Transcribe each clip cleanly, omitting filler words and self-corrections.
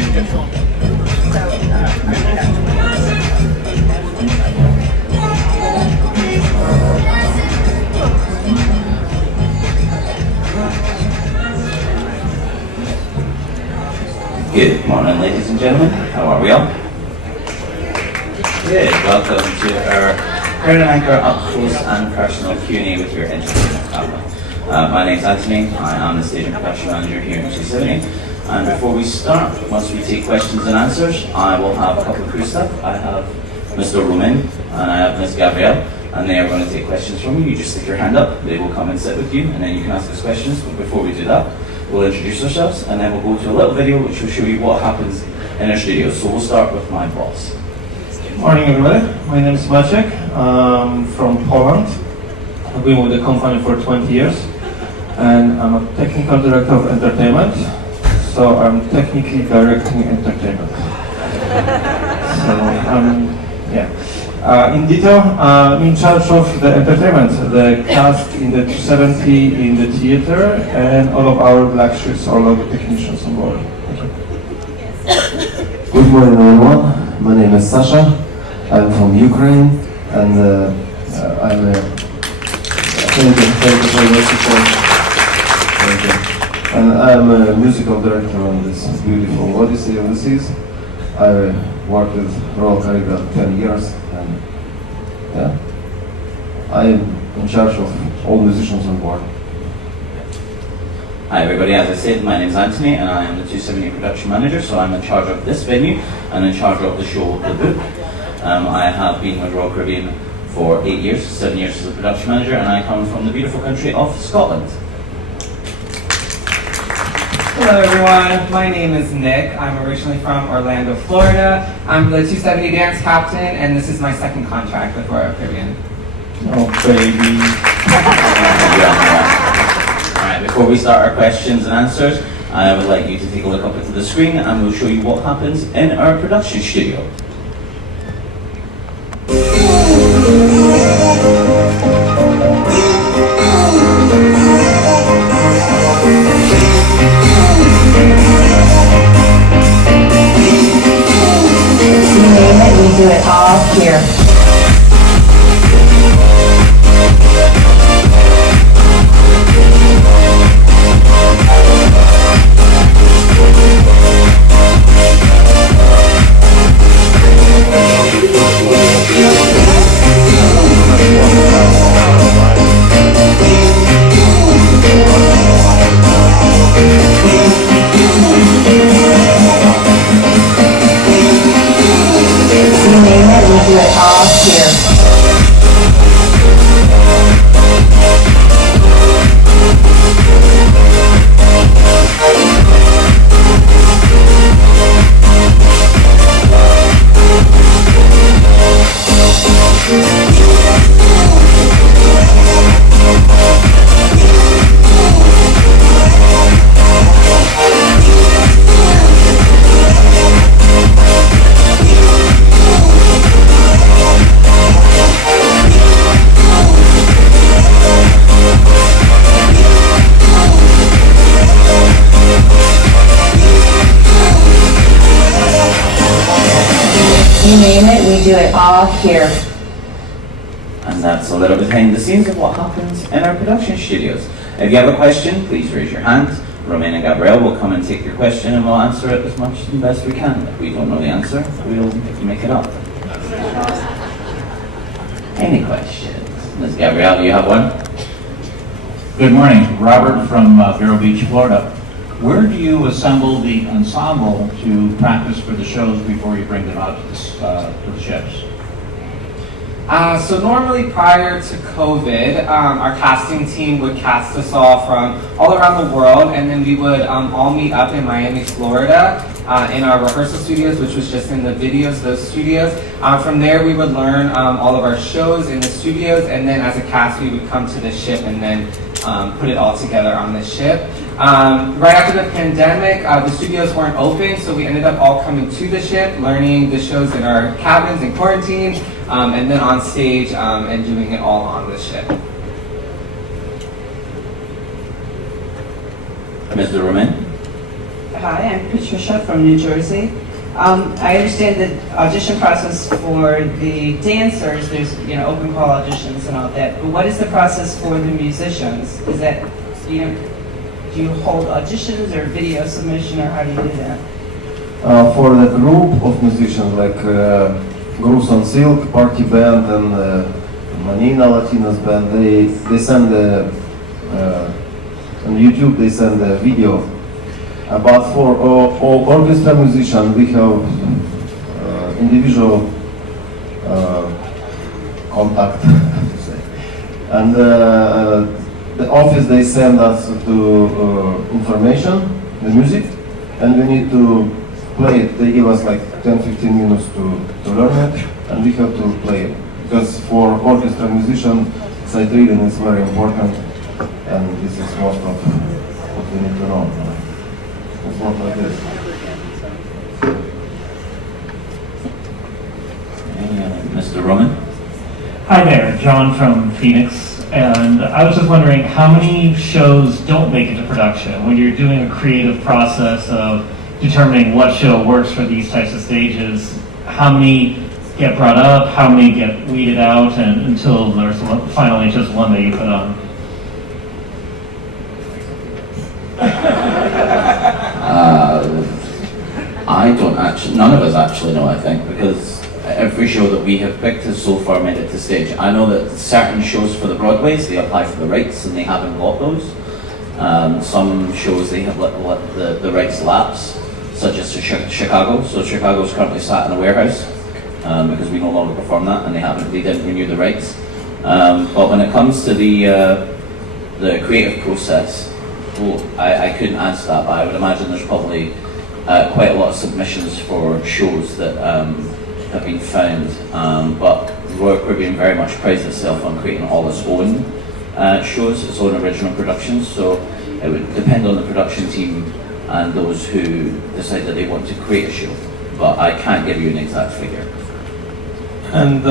Good morning, ladies and gentlemen. How are we all? Good. Welcome to our Crown and Anchor up close and personal Q&A with your entertainment family. My name's Anthony. I am the stage and production manager here in 270. And before we start, once we take questions and answers, I will have a couple of crew staff. I have Mr. Roman and I have Ms. Gabrielle, and they are going to take questions from you. You just stick your hand up, they will come and sit with you, and then you can ask us questions. But before we do that, we'll introduce ourselves, and then we'll go to a little video which will show you what happens in our studios. So we'll start with my boss. Morning, everybody. My name is Maciej. I'm from Poland. I've been with the company for 20 years, and I'm a technical director of entertainment. So I'm technically directing entertainment. In detail, I'm in charge of the entertainment, the cast in the 270 in the theater, and all of our black shirts, all of the technicians on board. Thank you. Good morning, everyone. My name is Sacha. I'm from Ukraine, and I'm a And I'm a musical director on this beautiful Odyssey of the Seas. I worked with Royal Caribbean 10 years, and I'm in charge of all musicians on board. Hi everybody, as I said, my name is Anthony and I am the 270 production manager, so I'm in charge of this venue and in charge of the show The Book. I have been with Royal Caribbean for 8 years, 7 years as a production manager, and I come from the beautiful country of Scotland. Hello everyone, my name is Nick. I'm originally from Orlando, Florida. I'm the 270 dance captain, and this is my second contract with Royal Caribbean. Oh baby. Alright, before we start our questions and answers, I would like you to take a look up into the screen and we'll show you what happens in our production studio. We do it all here. Do it all here. You name it, we do it all here. And that's a little behind the scenes of what happens in our production studios. If you have a question, please raise your hand. Romain and Gabrielle will come and take your question and we'll answer it as much and best we can. If we don't know the answer, we'll make it up. Any questions? Ms. Gabrielle, you have one? Good morning, Robert from Vero Beach, Florida. Where do you assemble the ensemble to practice for the shows before you bring them out to the ships? So normally prior to COVID, our casting team would cast us all from all around the world, and then we would all meet up in Miami, Florida, in our rehearsal studios, which was just in the videos, those studios. From there we would learn all of our shows in the studios, and then as a cast we would come to the ship and then put it all together on the ship. Right after the pandemic, the studios weren't open, so we ended up all coming to the ship, learning the shows in our cabins in quarantine, and then on stage and doing it all on the ship. Mr. Roman? Hi, I'm Patricia from New Jersey. I understand the audition process for the dancers, there's, open call auditions and all that, but what is the process for the musicians? Is that, do you hold auditions or video submission, or how do you do that? For the group of musicians like Grooves on Silk, Party Band, and Manina Latinas Band, they send on YouTube they send a video. But for all orchestra musicians, we have individual contact, and the office they send us to information, the music, and we need to play it. They give us like 10-15 minutes to learn it, and we have to play it. Because for orchestra musician, sight reading is very important, and this is most of what we need to know. It's not like this. Mr. Roman? Hi there, John from Phoenix, and I was just wondering how many shows don't make it to production when you're doing a creative process of determining what show works for these types of stages. How many get brought up, how many get weeded out, and until there's finally just one that you put on? I don't actually, none of us actually know, I think, because every show that we have picked has so far made it to stage. I know that certain shows for the Broadways, they apply for the rights and they haven't got those. Some shows they have let the rights lapse, such as Chicago. So Chicago's currently sat in a warehouse because we no longer perform that, and they didn't renew the rights. But when it comes to the creative process, I couldn't answer that, but I would imagine there's probably quite a lot of submissions for shows that have been found, but Royal Caribbean very much prides itself on creating all its own shows, its own original productions, so it would depend on the production team and those who decide that they want to create a show, but I can't give you an exact figure. And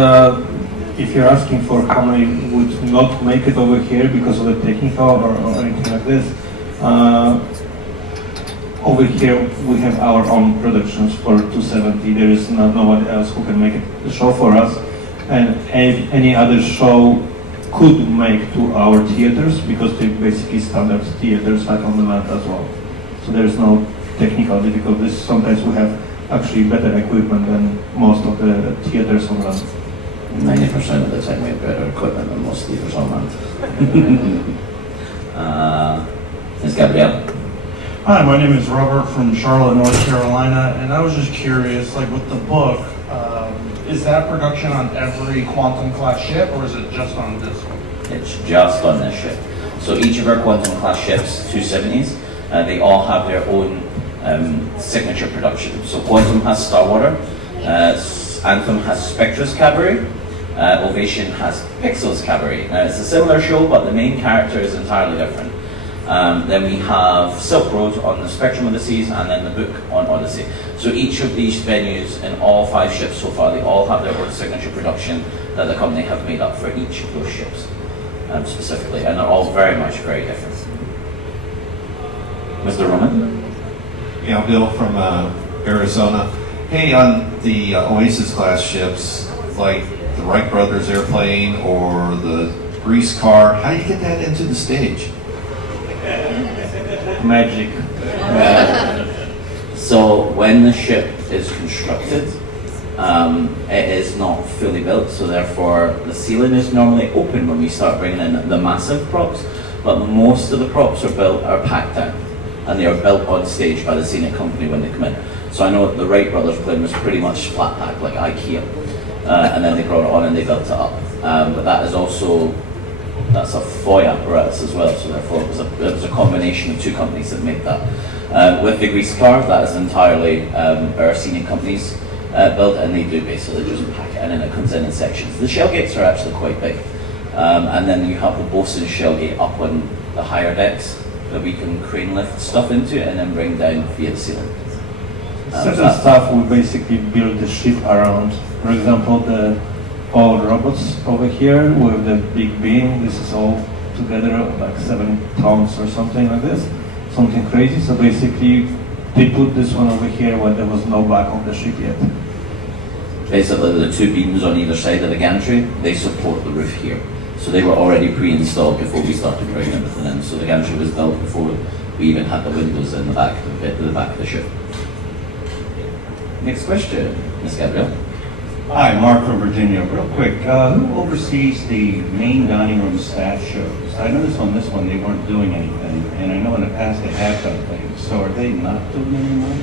if you're asking for how many would not make it over here because of the technical or anything like this, over here we have our own productions for 270. There is nobody else who can make the show for us, and any other show could make to our theaters because they're basically standard theaters like on the land as well. So there is no technical difficulties. Sometimes we have actually better equipment than most of the theaters on land. 90% of the time we have better equipment than most theaters on land. Ms. Gabrielle? Hi, my name is Robert from Charlotte, North Carolina, and I was just curious, like with the book, is that production on every Quantum class ship, or is it just on this one? It's just on this ship. So each of our Quantum class ships, 270s, they all have their own signature production. So Quantum has Starwater, Anthem has Spectra's Cabaret, Ovation has Pixel's Cabaret. Now it's a similar show, but the main character is entirely different. Then we have Silk Road on the Spectrum of the Seas, and then the book on Odyssey. So each of these venues in all 5 ships so far, they all have their own signature production that the company have made up for each of those ships, specifically, and they're all very much very different. Mr. Roman? Yeah, Bill from Arizona. Hey, on the Oasis class ships, like the Wright Brothers airplane or the Grease car, how do you get that into the stage? Magic. So when the ship is constructed, it is not fully built, so therefore the ceiling is normally open when we start bringing in the massive props, but most of the props are packed down, and they are built on stage by the scenic company when they come in. So I know that the Wright Brothers plane was pretty much flat packed like IKEA, and then they brought it on and they built it up. But that's a foy apparatus as well, so therefore it was a combination of 2 companies that made that. With the Grease car, that is entirely our scenic companies built, and they do basically just pack it in and it comes in sections. The shell gates are actually quite big, and then you have the bosun shell gate up on the higher decks that we can crane lift stuff into and then bring down via the ceiling. Certain stuff we basically build the ship around. For example, all robots over here with the big beam, this is all together like 7 tons or something like this, something crazy. So basically they put this one over here when there was no back of the ship yet? Basically, the two beams on either side of the gantry, they support the roof here. So they were already pre-installed before we started bringing everything in. So the gantry was built before we even had the windows in the back of the ship. Next question, Ms. Gabrielle. Hi, Mark from Virginia. Real quick, who oversees the main dining room staff shows? I noticed on this one they weren't doing anything, and I know in the past they have done things. So are they not doing anymore?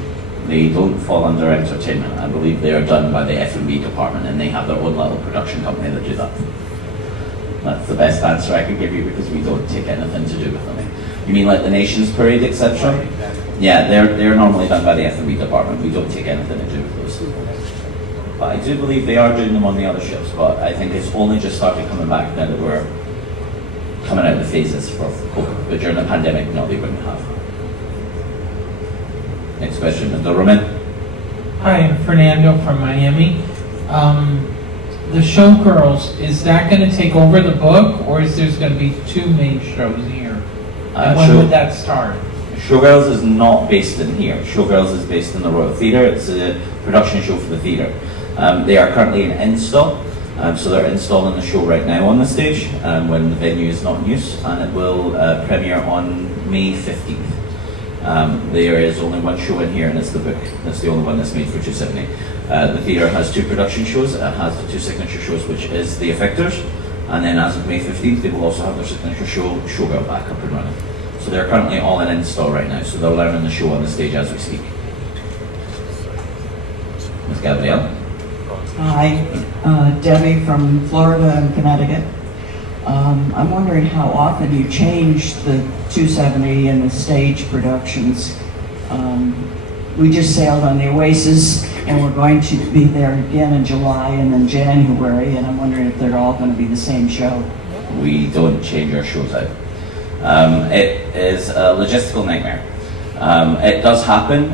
They don't fall under entertainment. I believe they are done by the F&B department, and they have their own little production company that do that. That's the best answer I can give you because we don't take anything to do with them. You mean like the Nations Parade, etc.? Yeah, they're normally done by the F&B department. We don't take anything to do with those. But I do believe they are doing them on the other ships, but I think it's only just started coming back now that we're coming out of the phases for COVID. But during the pandemic, no, they wouldn't have. Next question, Mr. Roman. Hi, I'm Fernando from Miami. The Showgirls, is that going to take over the book, or is there going to be two main shows here? And when would that start? Showgirls is not based in here. Showgirls is based in the Royal Theatre. It's a production show for the theatre. They are currently in install, so they're installing the show right now on the stage when the venue is not in use, and it will premiere on May 15th. There is only one show in here, and it's the book. That's the only one that's made for 270. The theatre has two production shows. It has the two signature shows, which is The Effectors, and then as of May 15th, they will also have their signature show, Showgirl, back up and running. So they're currently all in install right now, so they're learning the show on the stage as we speak. Ms. Gabrielle? Hi, Debbie from Florida and Connecticut. I'm wondering how often you change the 270 and the stage productions. We just sailed on the Oasis, and we're going to be there again in July and then January, and I'm wondering if they're all going to be the same show. We don't change our shows out. It is a logistical nightmare. It does happen.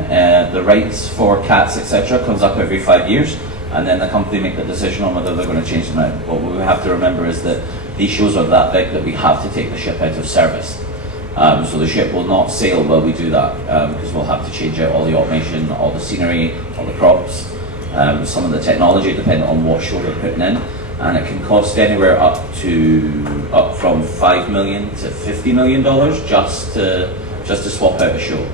The rights for cats, etc., comes up every 5 years, and then the company make the decision on whether they're going to change them out. But what we have to remember is that these shows are that big that we have to take the ship out of service. So the ship will not sail while we do that, because we'll have to change out all the automation, all the scenery, all the props, some of the technology, depending on what show they're putting in. And it can cost anywhere up from $5 million to $50 million just to swap out a show.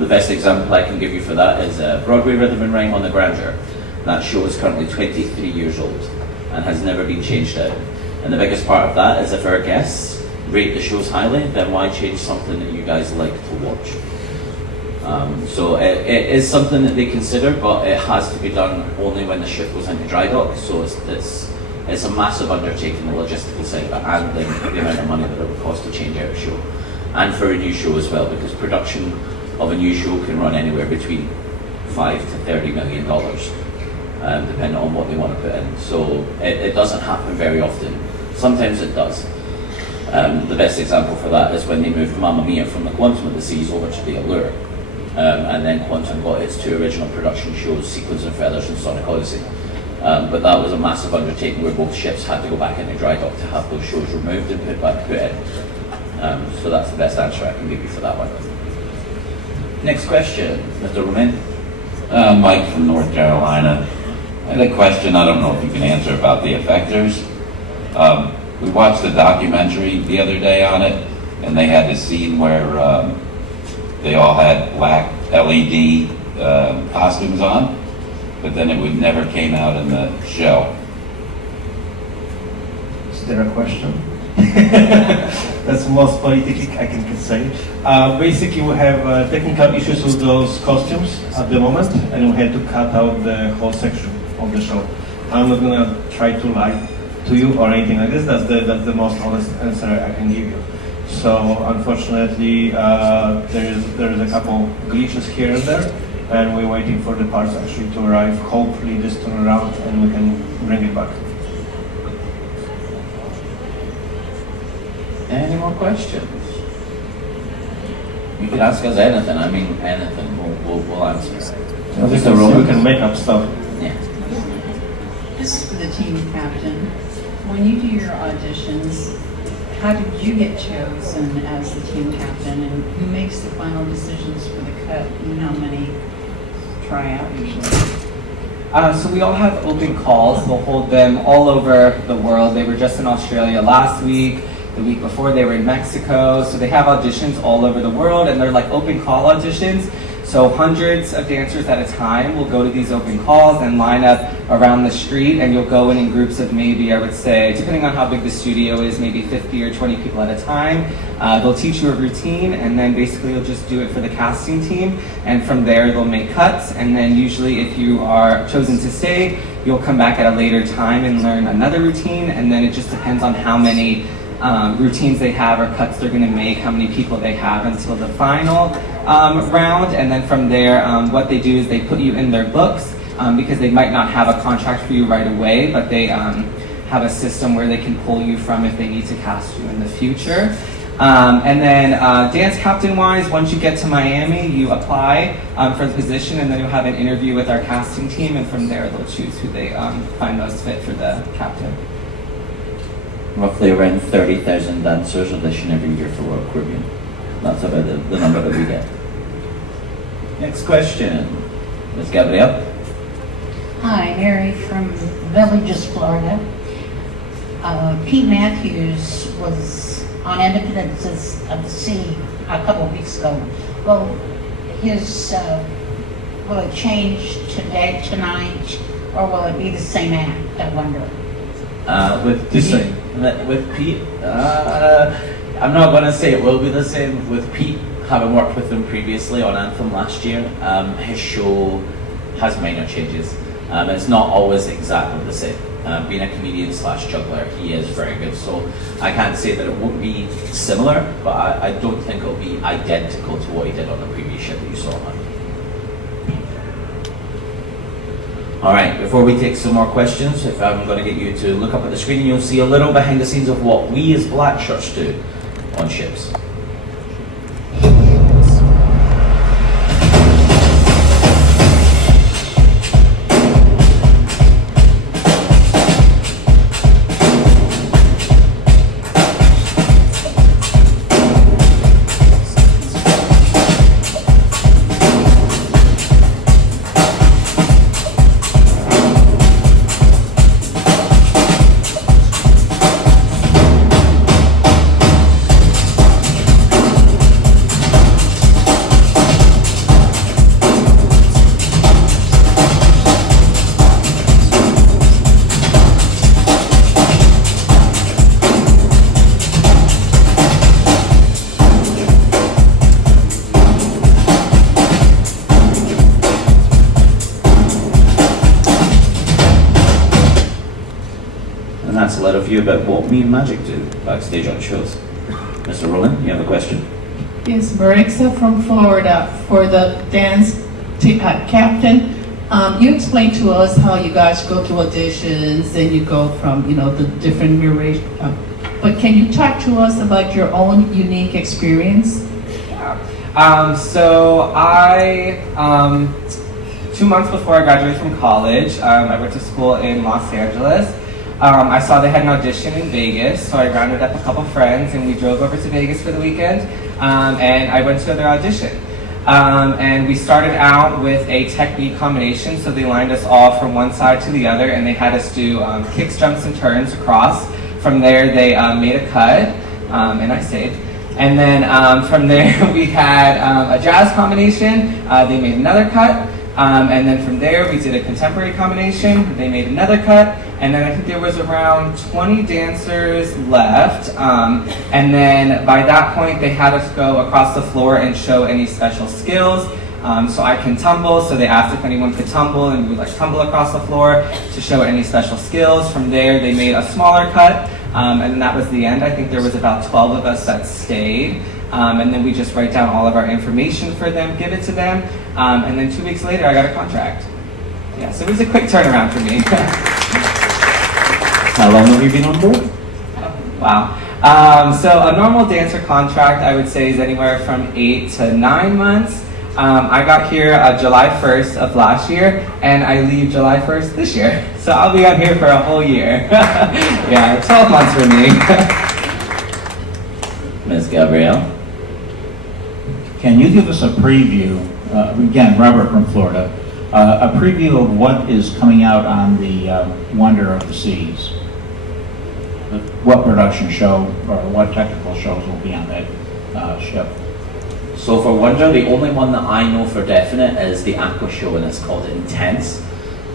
The best example I can give you for that is Broadway Rhythm and Rhyme on the Grandeur. That show is currently 23 years old and has never been changed out. And the biggest part of that is if our guests rate the shows highly, then why change something that you guys like to watch? So it is something that they consider, but it has to be done only when the ship goes into dry dock. So it's a massive undertaking, the logistical side of it, and the amount of money that it would cost to change out a show. And for a new show as well, because production of a new show can run anywhere between $5 to $30 million, depending on what they want to put in. So it doesn't happen very often. Sometimes it does. The best example for that is when they moved Mamma Mia from the Quantum of the Seas over to the Allure. And then Quantum got its two original production shows, Sequins and Feathers and Sonic Odyssey. But that was a massive undertaking where both ships had to go back into dry dock to have those shows removed and put in. So that's the best answer I can give you for that one. Next question, Mr. Romain. Mike from North Carolina. I had a question, I don't know if you can answer, about the effectors. We watched a documentary the other day on it, and they had this scene where they all had black LED costumes on, but then it would never came out in the show. Is there a question? That's the most politically I can say. Basically, we have technical issues with those costumes at the moment, and we had to cut out the whole section of the show. I'm not gonna try to lie to you or anything like this. That's the most honest answer I can give you. So unfortunately, there is a couple glitches here and there, and we're waiting for the parts actually to arrive. Hopefully this turn around and we can bring it back. Any more questions? You can ask us anything. I mean, anything. We'll answer. We can make up stuff. Yeah. This is for the team captain. When you do your auditions, how did you get chosen as the team captain, and who makes the final decisions for the cut and how many try out usually? So we all have open calls. We'll hold them all over the world. They were just in Australia last week. The week before they were in Mexico. So they have auditions all over the world, and they're like open call auditions. So hundreds of dancers at a time will go to these open calls and line up around the street, and you'll go in groups of maybe, I would say, depending on how big the studio is, maybe 50 or 20 people at a time. They'll teach you a routine, and then basically you'll just do it for the casting team, and from there they'll make cuts, and then usually if you are chosen to stay, you'll come back at a later time and learn another routine, and then it just depends on how many routines they have or cuts they're going to make, how many people they have until the final round. And then from there, what they do is they put you in their books because they might not have a contract for you right away, but they have a system where they can pull you from if they need to cast you in the future. And then dance captain wise, once you get to Miami, you apply for the position, and then you'll have an interview with our casting team, and from there they'll choose who they find most fit for the captain. Roughly around 30,000 dancers audition every year for Royal Caribbean. That's about the number that we get. Next question, Ms. Gabrielle. Hi, Mary from Villages, Florida. Pete Matthews was on Independence of the Sea a couple of weeks ago. Well, will it change today, tonight, or will it be the same act, I wonder? With Pete, I'm not going to say it will be the same. With Pete, having worked with him previously on Anthem last year, his show has minor changes. It's not always exactly the same. Being a comedian / juggler, he is very good. So I can't say that it won't be similar, but I don't think it'll be identical to what he did on the previous show that you saw on. All right, before we take some more questions, if I'm going to get you to look up at the screen, you'll see a little behind the scenes of what we as black shirts do on ships. A few about what me and Magic do backstage on shows. Mr. Rowland, you have a question? Yes, Marixa from Florida for the dance captain. You explained to us how you guys go to auditions and you go from, the different variations. But can you talk to us about your own unique experience? So I, 2 months before I graduated from college, I went to school in Los Angeles. I saw they had an audition in Vegas, so I rounded up a couple friends and we drove over to Vegas for the weekend, and I went to their audition. And we started out with a technique combination, so they lined us all from one side to the other, and they had us do kicks, jumps, and turns across. From there, they made a cut, and I stayed. And then from there, we had a jazz combination. They made another cut. And then from there, we did a contemporary combination. They made another cut. And then I think there was around 20 dancers left. And then by that point, they had us go across the floor and show any special skills. So I can tumble, so they asked if anyone could tumble, and we would tumble across the floor to show any special skills. From there, they made a smaller cut, and then that was the end. I think there was about 12 of us that stayed. And then we just write down all of our information for them, give it to them, and then 2 weeks later, I got a contract. Yeah, so it was a quick turnaround for me. How long have you been on board? Wow. So a normal dancer contract, I would say, is anywhere from 8 to 9 months. I got here July 1st of last year, and I leave July 1st this year. So I'll be on here for a whole year. Yeah, 12 months for me. Ms. Gabrielle? Can you give us a preview again, Robert from Florida. A preview of what is coming out on the Wonder of the Seas. What production show or what technical shows will be on that ship? So for Wonder, the only one that I know for definite is the Aqua show, and it's called Intense.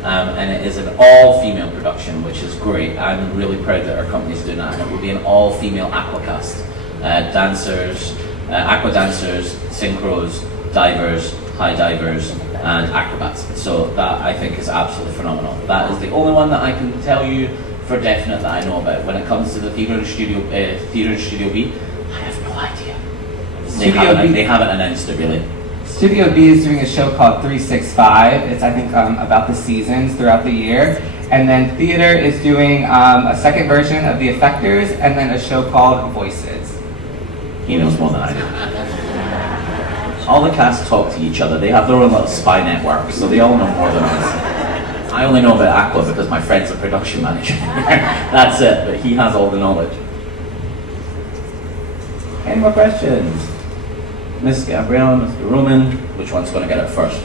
And it is an all-female production, which is great. I'm really proud that our company's doing that, and it will be an all-female aqua cast. Dancers, aqua dancers, synchros, divers, high divers, and acrobats. So that I think is absolutely phenomenal. That is the only one that I can tell you for definite that I know about. When it comes to the theatre in Studio B, I have no idea. They haven't announced it really. Studio B is doing a show called 365. It's, I think, about the seasons throughout the year. And then theater is doing a second version of The Effectors, and then a show called Voices. He knows more than I do. All the cast talk to each other. They have their own little spy network, so they all know more than us. I only know about Aqua because my friend's a production manager. That's it, but he has all the knowledge. Any more questions? Miss Gabrielle, Mr. Roman, which one's going to get it first?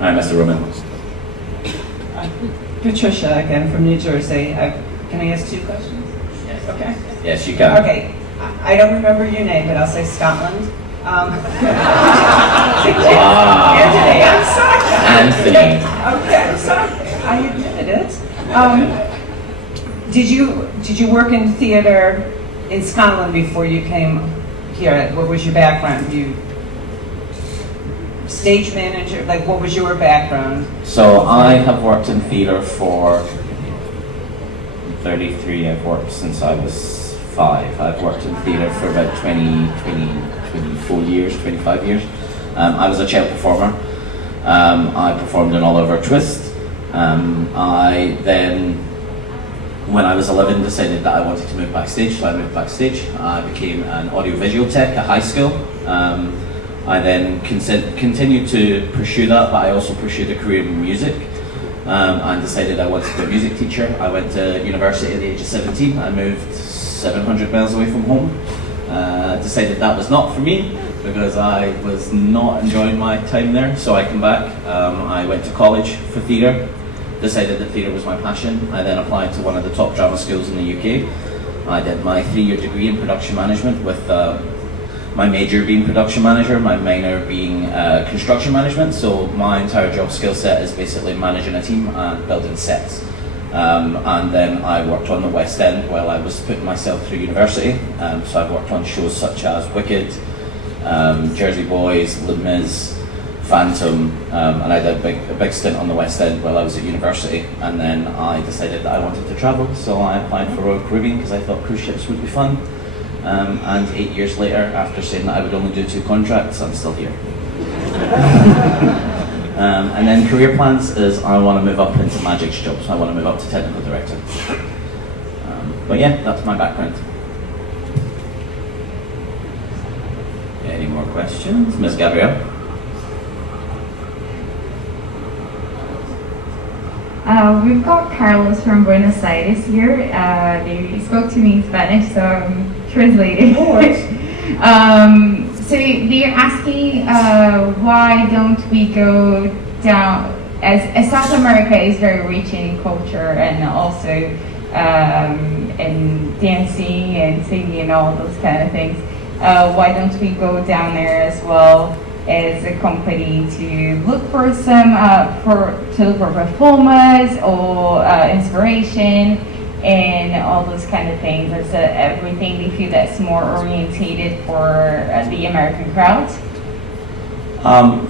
All right, Mr. Roman. Patricia again from New Jersey. Can I ask 2 questions? Yes. Okay. Yes, you can. Okay. I don't remember your name, but I'll say Scotland. Anthony, I'm Sacha. Anthony. Okay, I'm sorry. I admitted it. Did you work in theater in Scotland before you came here? What was your background? You stage manager? Like, what was your background? So I have worked in theatre for 33. I've worked since I was 5. I've worked in theatre for about 24 years, 25 years. I was a child performer. I performed in Oliver Twist. I then, when I was 11, decided that I wanted to move backstage, so I moved backstage. I became an audiovisual tech at high school. I then continued to pursue that, but I also pursued a career in music. And decided I wanted to be a music teacher. I went to university at the age of 17. I moved 700 miles away from home. Decided that was not for me because I was not enjoying my time there. So I came back. I went to college for theatre. Decided that theatre was my passion. I then applied to one of the top drama schools in the UK. I did my 3-year degree in production management with my major being production manager, my minor being construction management. So my entire job skill set is basically managing a team and building sets. And then I worked on the West End while I was putting myself through university. So I've worked on shows such as Wicked, Jersey Boys, Les Mis, Phantom, and I did a big stint on the West End while I was at university. And then I decided that I wanted to travel, so I applied for Royal Caribbean because I thought cruise ships would be fun. And 8 years later, after saying that I would only do 2 contracts, I'm still here. And then career plans is I want to move up into Magic's jobs. I want to move up to technical director. But yeah, that's my background. Any more questions? Ms. Gabrielle? We've got Carlos from Buenos Aires here. They spoke to me in Spanish, so I'm translating. So they're asking why don't we go down, as South America is very rich in culture and also in dancing and singing and all those kind of things. Why don't we go down there as well as a company to look for some performers or inspiration and all those kind of things. It's everything they feel that's more orientated for the American crowd.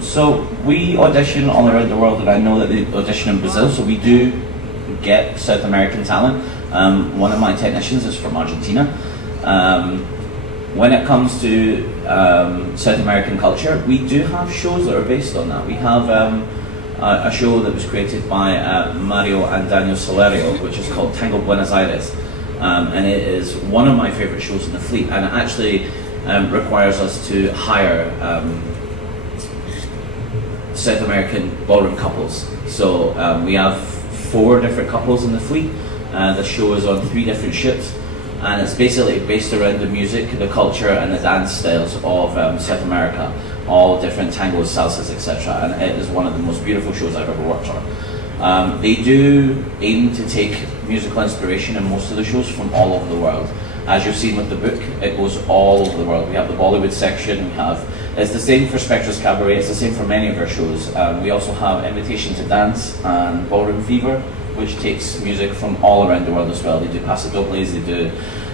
So we audition all around the world, and I know that they audition in Brazil, so we do get South American talent. One of my technicians is from Argentina. When it comes to South American culture, we do have shows that are based on that. We have a show that was created by Mario and Daniel Solerio, which is called Tango Buenos Aires. And it is one of my favorite shows in the fleet, and it actually requires us to hire South American ballroom couples. So we have 4 different couples in the fleet. The show is on 3 different ships. and it's basically based around the music, the culture, and the dance styles of South America, all different tangos, salsas, etc. And it is one of the most beautiful shows I've ever worked on. They do aim to take musical inspiration in most of the shows from all over the world. As you've seen with the book, it goes all over the world. We have the Bollywood section, it's the same for Spectra's Cabaret, it's the same for many of our shows. We also have Invitation to Dance and Ballroom Fever, which takes music from all around the world as well. They do pasodobles, they do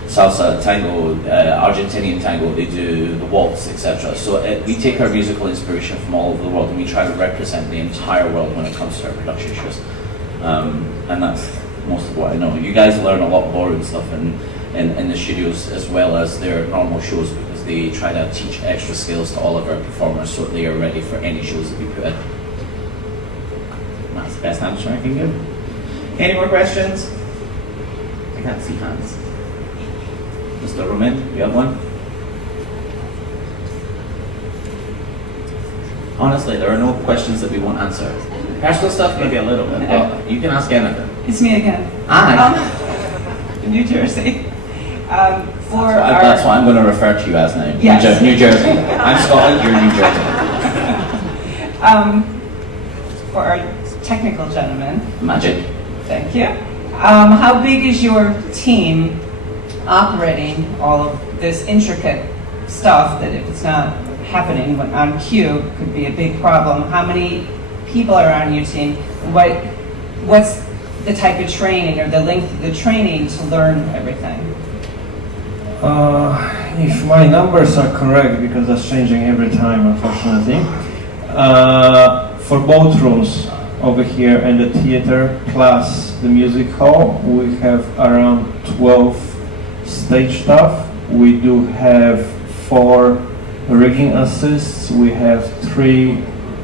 salsa, tango, Argentinian tango, they do the waltz, etc. So we take our musical inspiration from all over the world and we try to represent the entire world when it comes to our production shows. And that's most of what I know. You guys learn a lot of ballroom stuff in the studios as well as their normal shows, because they try to teach extra skills to all of our performers so they are ready for any shows that we put in. That's the best answer I can give. Any more questions? I can't see hands. Mr. Roman, do you have one? Honestly, there are no questions that we won't answer. Personal stuff, maybe a little bit, but you can ask anything. It's me again. Hi. New Jersey. That's what I'm going to refer to you as now. Yes. New Jersey. I'm Scotland, you're New Jersey. For our technical gentleman. Magic. Thank you. How big is your team operating all of this intricate stuff that if it's not happening on cue could be a big problem? How many people are on your team? What's the type of training or the length of the training to learn everything? If my numbers are correct, because that's changing every time, unfortunately, for both rooms over here and the theater plus the music hall, we have around 12 stage staff. We do have 4 rigging assists, we have 3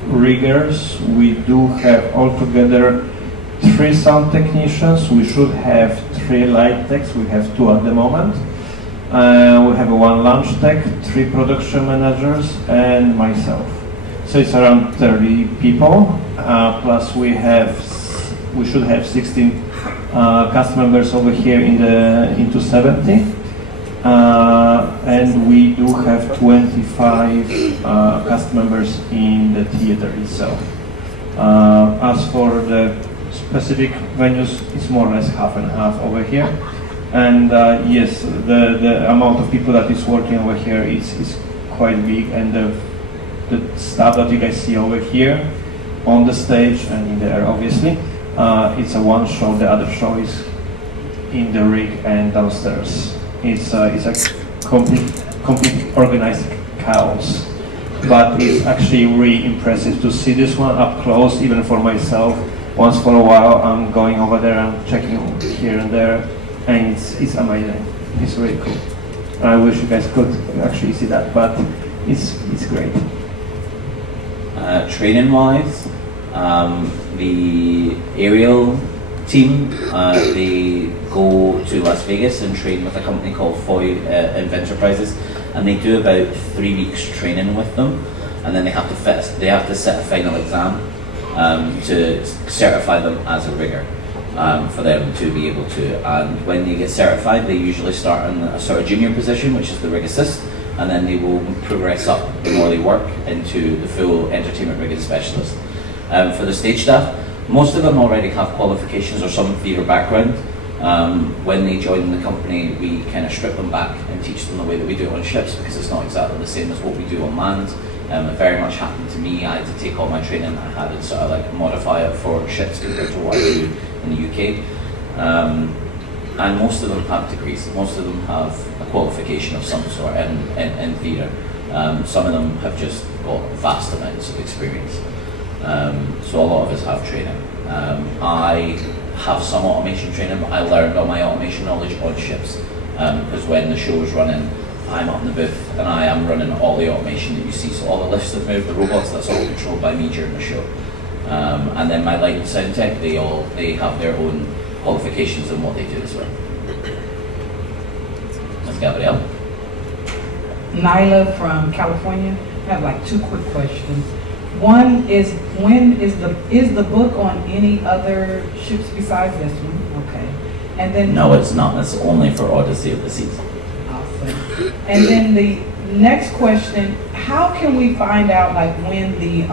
riggers, we do have altogether 3 sound technicians, we should have 3 light techs, we have 2 at the moment. We have 1 launch tech, 3 production managers, and myself. So it's around 30 people, plus we should have 16 cast members over here into 70. And we do have 25 cast members in the theater itself. As for the specific venues, it's more or less half and half over here. And yes, the amount of people that is working over here is quite big, and the stuff that you guys see over here on the stage and in the air, obviously, it's a one show. The other show is in the rig and downstairs. It's a complete organized chaos, but it's actually really impressive to see this one up close, even for myself. Once for a while, I'm going over there and checking here and there, and it's amazing. It's really cool. I wish you guys could actually see that, but it's great. Training-wise, the aerial team, they go to Las Vegas and train with a company called Foy Enterprises, and they do about 3 weeks training with them, and then they have to set a final exam to certify them as a rigger, for them to be able to. And when they get certified, they usually start in a sort of junior position, which is the rig assist, and then they will progress up the more they work into the full entertainment rigging specialist. For the stage staff, most of them already have qualifications or some theatre background. When they join the company, we kind of strip them back and teach them the way that we do it on ships, because it's not exactly the same as what we do on land. It very much happened to me. I had to take all my training I had and sort of like modify it for ships compared to what I do in the UK. And most of them have degrees. Most of them have a qualification of some sort in theatre. Some of them have just got vast amounts of experience. So a lot of us have training. I have some automation training, but I learned all my automation knowledge on ships, because when the show is running, I'm up in the booth and I am running all the automation that you see. So all the lifts that move, the robots, that's all controlled by me during the show. And then my light and sound tech, they have their own qualifications in what they do as well. Ms. Gabrielle? Nyla from California. I have like 2 quick questions. One is, when is the book on any other ships besides this one? Okay. And then No, it's not. It's only for Odyssey of the Seas. Awesome. And then the next question, how can we find out like when the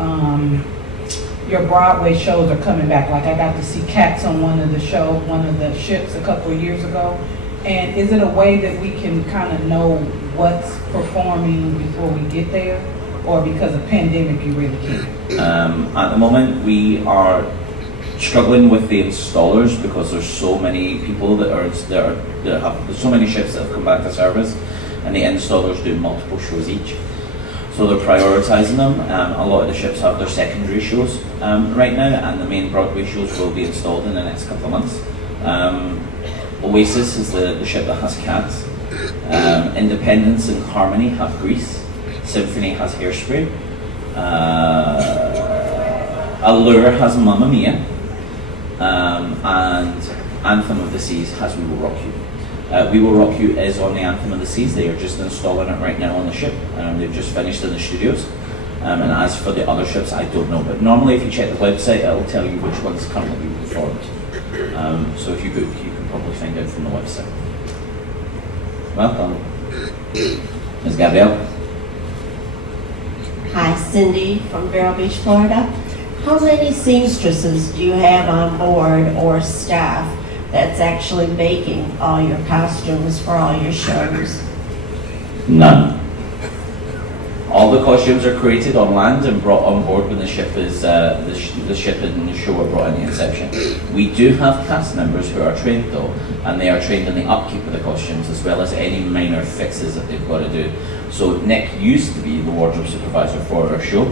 your Broadway shows are coming back? Like I got to see Cats on one of the ships a couple of years ago. And is it a way that we can kind of know what's performing before we get there? Or because of pandemic you really can't? At the moment, we are struggling with the installers because there's so many people there's so many ships that have come back to service, and the installers do multiple shows each. So they're prioritizing them. A lot of the ships have their secondary shows right now, and the main Broadway shows will be installed in the next couple of months. Oasis is the ship that has Cats. Independence and Harmony have Grease. Symphony has Hairspray. Allure has Mamma Mia. And Anthem of the Seas has We Will Rock You. We Will Rock You is on the Anthem of the Seas. They are just installing it right now on the ship. They've just finished in the studios. And as for the other ships, I don't know. But normally if you check the website, it'll tell you which one's currently being performed. So if you book, you can probably find out from the website. Welcome. Ms. Gabrielle. Hi, Cindy from Vero Beach, Florida. How many seamstresses do you have on board or staff that's actually making all your costumes for all your shows? None. All the costumes are created on land and brought on board when the ship is the ship and the show are brought into inception. We do have cast members who are trained though, and they are trained in the upkeep of the costumes as well as any minor fixes that they've got to do. So Nick used to be the wardrobe supervisor for our show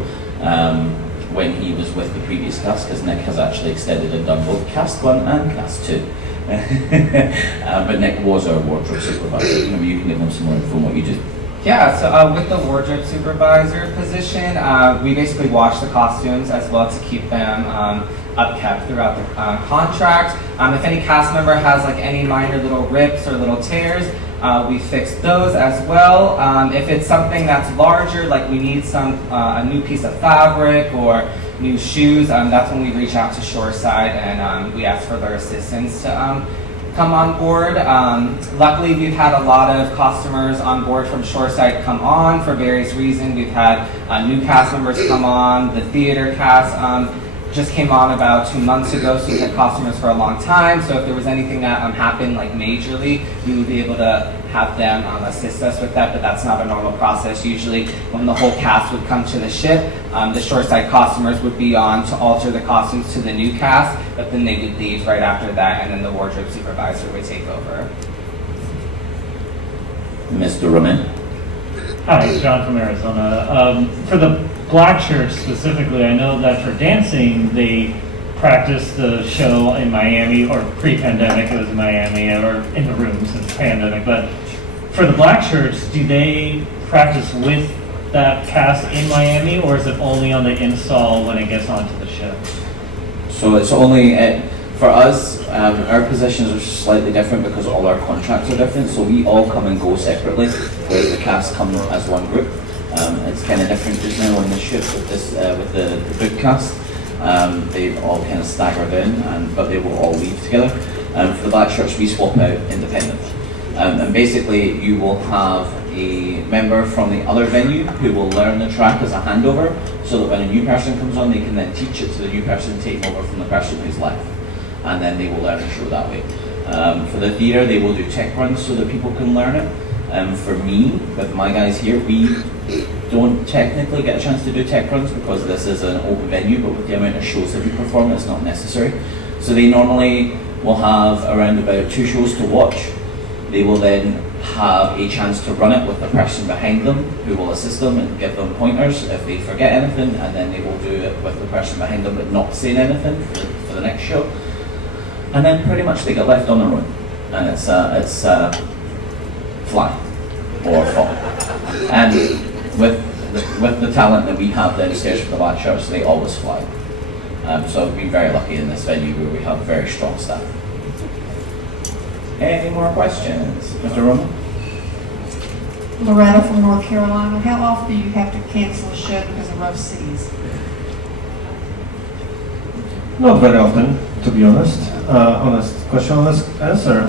when he was with the previous cast, because Nick has actually extended and done both cast 1 and cast 2. But Nick was our wardrobe supervisor. Maybe you can give them some more info on what you do. Yeah, so with the wardrobe supervisor position, we basically wash the costumes as well to keep them upkept throughout the contract. If any cast member has like any minor little rips or little tears, we fix those as well. If it's something that's larger, like we need a new piece of fabric or new shoes, that's when we reach out to Shoreside and we ask for their assistance to come on board. Luckily, we've had a lot of customers on board from Shoreside come on for various reasons. We've had new cast members come on. The theater cast just came on about 2 months ago, so we've had customers for a long time. So if there was anything that happened like majorly, we would be able to have them assist us with that, but that's not a normal process. Usually when the whole cast would come to the ship, the Shoreside customers would be on to alter the costumes to the new cast, but then they would leave right after that, and then the wardrobe supervisor would take over. Mr. Roman. Hi, John from Arizona. For the black shirts specifically, I know that for dancing, they practiced the show in Miami, or pre-pandemic it was in Miami, or in the rooms in the pandemic, but for the black shirts, do they practice with that cast in Miami, or is it only on the install when it gets onto the ship? So it's only, for us, our positions are slightly different because all our contracts are different, so we all come and go separately, whereas the cast come as one group. It's kind of different just now on the ship with the book cast. They've all kind of staggered in, but they will all leave together. For the black shirts, we swap out independently. And basically, you will have a member from the other venue who will learn the track as a handover, so that when a new person comes on, they can then teach it to the new person, taking over from the person who's left. And then they will learn the show that way. For the theatre, they will do tech runs so that people can learn it. For me, with my guys here, we don't technically get a chance to do tech runs because this is an open venue, but with the amount of shows that we perform, it's not necessary. So they normally will have around about 2 shows to watch. They will then have a chance to run it with the person behind them who will assist them and give them pointers if they forget anything, and then they will do it with the person behind them but not saying anything for the next show. And then pretty much they get left on their own, and it's fly or fall. And with the talent that we have downstairs for the black shirts, they always fly. So I've been very lucky in this venue where we have very strong staff. Any more questions? Mr. Roman? Loretta from North Carolina. How often do you have to cancel a show because of rough seas? Not very often. to be honest. Honest question, honest answer.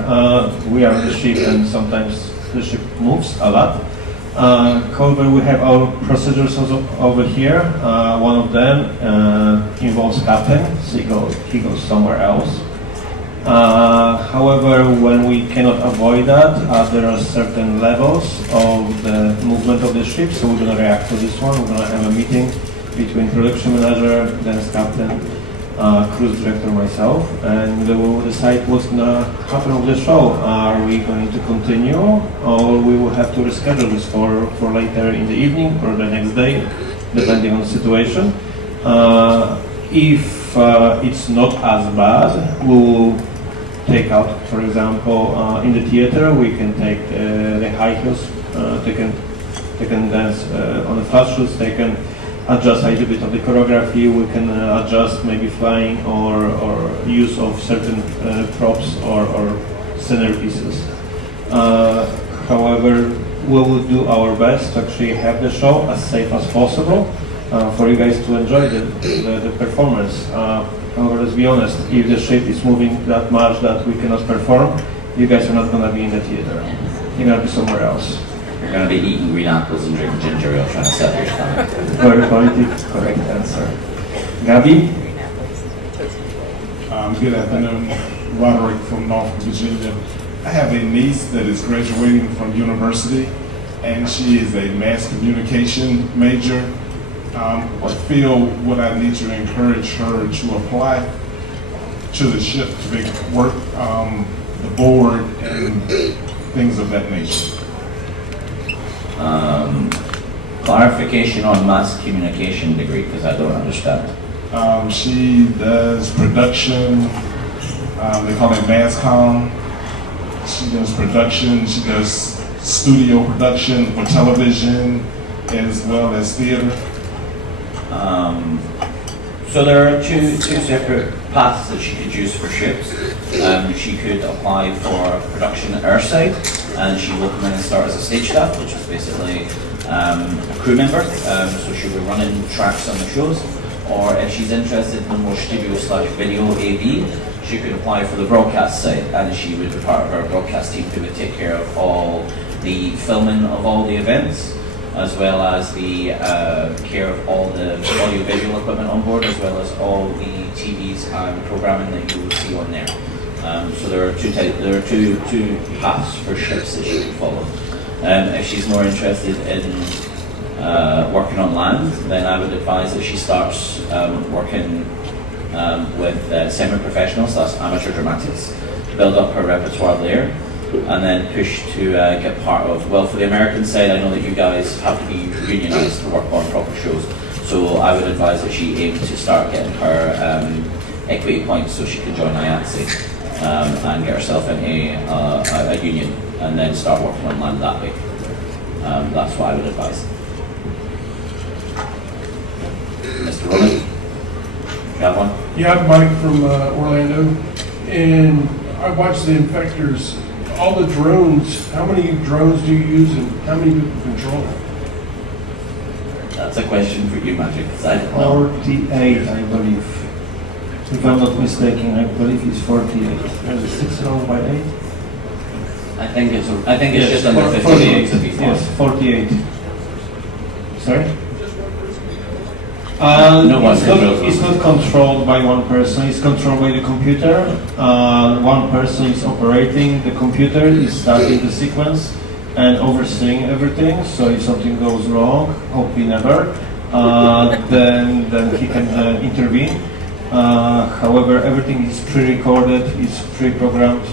We are on the ship and sometimes the ship moves a lot. However, we have our procedures also over here. One of them involves captain, so he goes somewhere else. However, when we cannot avoid that, there are certain levels of the movement of the ship, so we're going to react to this one. We're going to have a meeting between production manager, dance captain, cruise director, myself, and we will decide what's going to happen with the show. Are we going to continue, or we will have to reschedule this for later in the evening or the next day, depending on the situation. If it's not as bad, we will take out, for example, in the theater, we can take the high heels, they can dance on the flat shoes, they can adjust a little bit of the choreography, we can adjust maybe flying or use of certain props or scenery pieces. However, we will do our best to actually have the show as safe as possible for you guys to enjoy the performance. However, let's be honest, if the ship is moving that much that we cannot perform, you guys are not going to be in the theater. You're going to be somewhere else. You're going to be eating green apples and drinking ginger ale trying to settle your stomach. Very politic, correct answer. Gabi? Good afternoon, Roderick from Norfolk, Virginia. I have a niece that is graduating from university, and she is a mass communication major. What field would I need to encourage her to apply to the ship to make work, the board, and things of that nature? Clarification on mass communication degree, because I don't understand. She does production, they call it mass comm. She does production, she does studio production for television as well as theater. So there are two separate paths that she could use for ships. She could apply for production airside, and she will come in and start as a stage staff, which is basically a crew member. So she'll be running tracks on the shows. Or if she's interested in more studio/video AV, she could apply for the broadcast side, and she would be part of our broadcast team who would take care of all the filming of all the events, as well as the care of all the audio-visual equipment on board, as well as all the TVs and programming that you will see on there. So there are two paths for ships that she can follow. If she's more interested in working on land, then I would advise that she starts working with semi-professionals, that's amateur dramatics, build up her repertoire there, and then push to get part of, well, for the American side, I know that you guys have to be unionized to work on proper shows, so I would advise that she aim to start getting her equity points so she can join IATSE and get herself in a union, and then start working on land that way. That's what I would advise. Mr. Rowley, you have one? Yeah, I'm Mike from Orlando, and I watched the Infectors. All the drones, how many drones do you use and how many people control them? That's a question for you, Maciej, because I don't know. 48, I believe. If I'm not mistaken, I believe it's 48. There's a 6 round by 8. I think it's just under 58 to be fair. Yes, 48. Sorry? It's not controlled by one person, it's controlled by the computer. One person is operating the computer, is starting the sequence and overseeing everything, so if something goes wrong, hopefully never, then he can intervene. However, everything is pre-recorded, it's pre-programmed,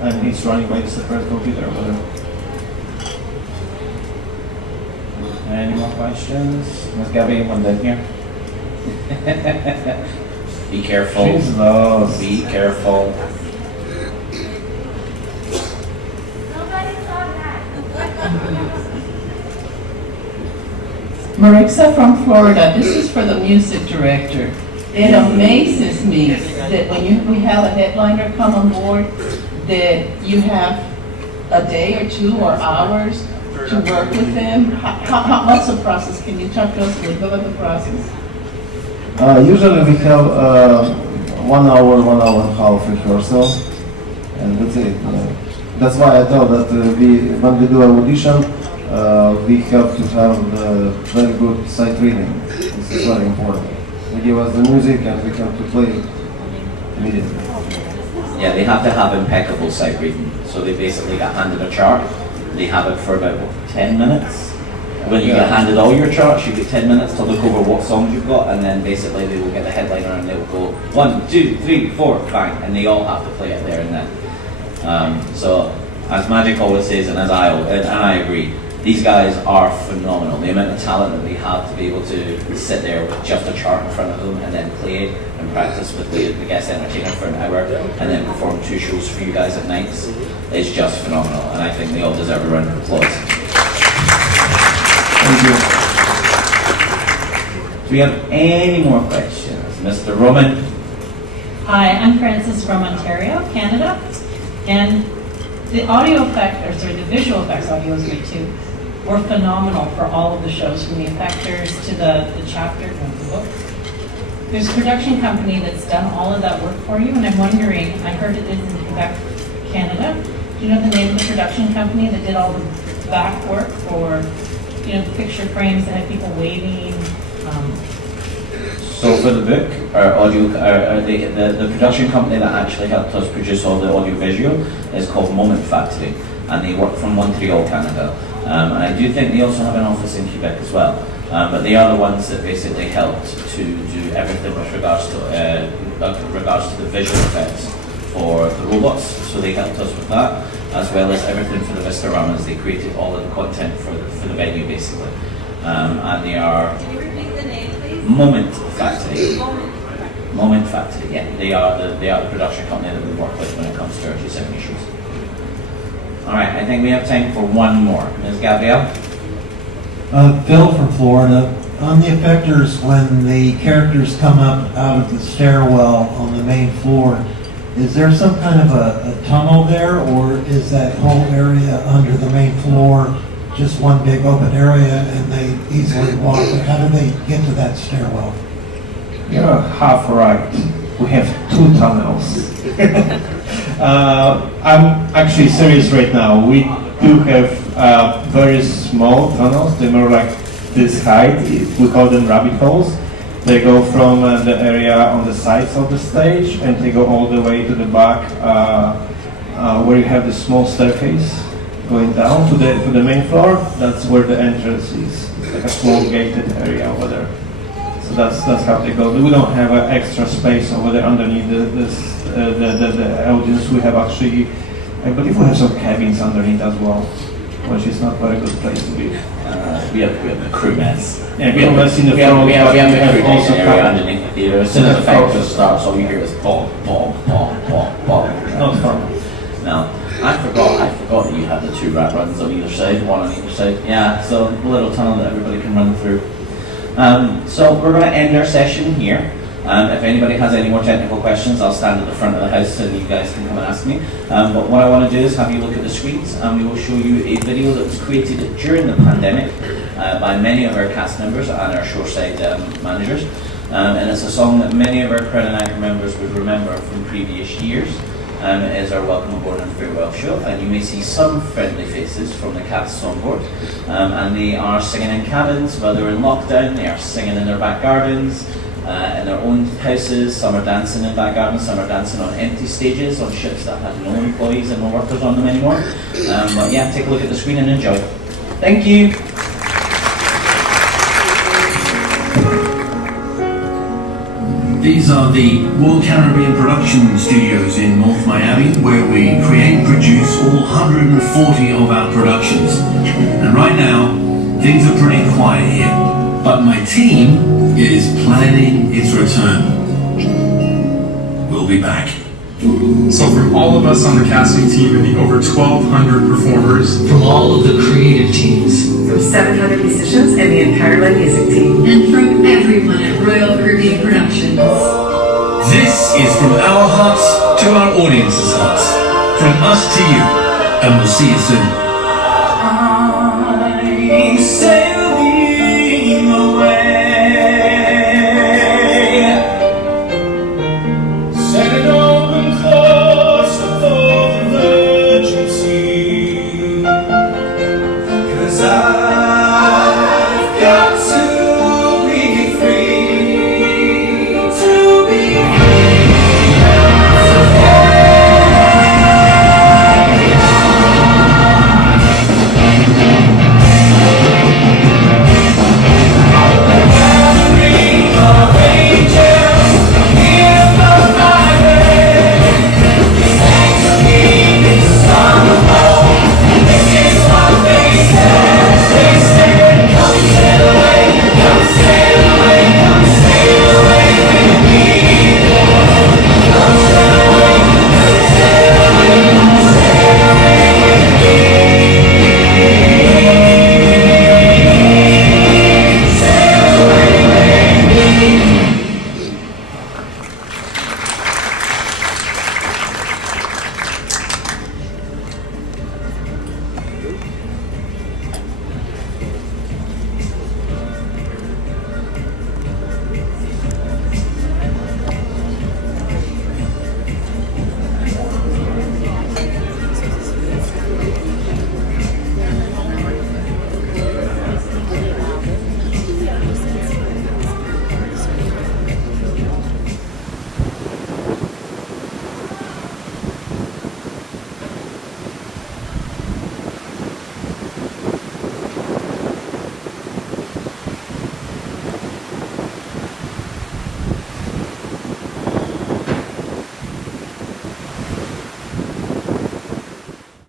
and it's running by a separate computer. Any more questions? Ms. Gabby, one down here. Be careful. She's lost. Be careful. Marixa from Florida. This is for the music director. It amazes me that when we have a headliner come on board, that you have a day or 2 or hours to work with them. What's the process? Can you talk to us a little bit about the process? Usually we have 1 hour, 1 hour and a half rehearsal, and that's it. That's why I thought that when we do an audition, we have to have very good sight reading. This is very important. They give us the music and we have to play it immediately. Yeah, they have to have impeccable sight reading. So they basically get handed a chart. They have it for about 10 minutes. When you get handed all your charts, you get 10 minutes to look over what songs you've got, and then basically they will get the headliner and they will go 1, 2, 3, 4, bang, and they all have to play it there and then. So, as Magic always says, and I agree, these guys are phenomenal. The amount of talent that they have to be able to sit there with just a chart in front of them and then play and practice with the guest entertainer for an hour and then perform 2 shows for you guys at nights is just phenomenal, and I think they all deserve a round of applause. Thank you. Do we have any more questions? Mr. Roman? Hi, I'm Frances from Ontario, Canada, and the audio effects, or the visual effects, audio is great too, were phenomenal for all of the shows, from the effectors to the chapter of the book. There's a production company that's done all of that work for you, and I'm wondering, I heard it is in Quebec, Canada. Do you know the name of the production company that did all the back work for, the picture frames that had people waving? So for the book, our audio, the production company that actually helped us produce all the audio visual is called Moment Factory, and they work from Montreal, Canada. And I do think they also have an office in Quebec as well. But they are the ones that basically helped to do everything with regards to the visual effects for the robots. So they helped us with that, as well as everything for the Vistoramas. They created all of the content for the venue basically. And they are Moment Factory. Moment Factory, yeah. They are the production company that we work with when it comes to our 270 shows. Alright, I think we have time for one more. Ms. Gabrielle? Phil from Florida. On the effectors, when the characters come up out of the stairwell on the main floor, is there some kind of a tunnel there, or is that whole area under the main floor just one big open area and they easily walk? How do they get to that stairwell? You're half right. We have 2 tunnels. I'm actually serious right now. We do have very small tunnels. They're more like this height. We call them rabbit holes. They go from the area on the sides of the stage and they go all the way to the back where you have the small staircase going down to the main floor. That's where the entrance is. It's like a small gated area over there. So that's how they go. We don't have an extra space over there underneath the audience. We have actually, I believe we have some cabins underneath as well, which is not a very good place to be. We have the crew mess. Yeah, we have less in the front. We have the crew also area underneath the theater. As soon as the fight starts, all you hear is bong, bong, bong, bong, bong. Not fun. No, I forgot that you have the 2 rat runs on either side, one on either side. Yeah, so a little tunnel that everybody can run through. So we're going to end our session here. If anybody has any more technical questions, I'll stand at the front of the house and you guys can come and ask me. But what I want to do is have you look at the screens, and we will show you a video that was created during the pandemic by many of our cast members and our shoreside managers. And it's a song that many of our Crown and Anchor members would remember from previous years. It is our welcome aboard and farewell show, and you may see some friendly faces from the cast on board. And they are singing in cabins while they're in lockdown. They are singing in their back gardens, in their own houses. Some are dancing in back gardens, some are dancing on empty stages on ships that have no employees and no workers on them anymore. But yeah, take a look at the screen and enjoy. Thank you. These are the Royal Caribbean Production Studios in North Miami, where we create and produce all 140 of our productions. And right now, things are pretty quiet here, but my team is planning its return. We'll be back. So from all of us on the casting team and the over 1,200 performers, from all of the creative teams, from 700 musicians and the entire live music team, and from everyone at Royal Caribbean Productions. This is from our hearts to our audience's hearts, from us to you, and we'll see you soon. I'm sailing away, got to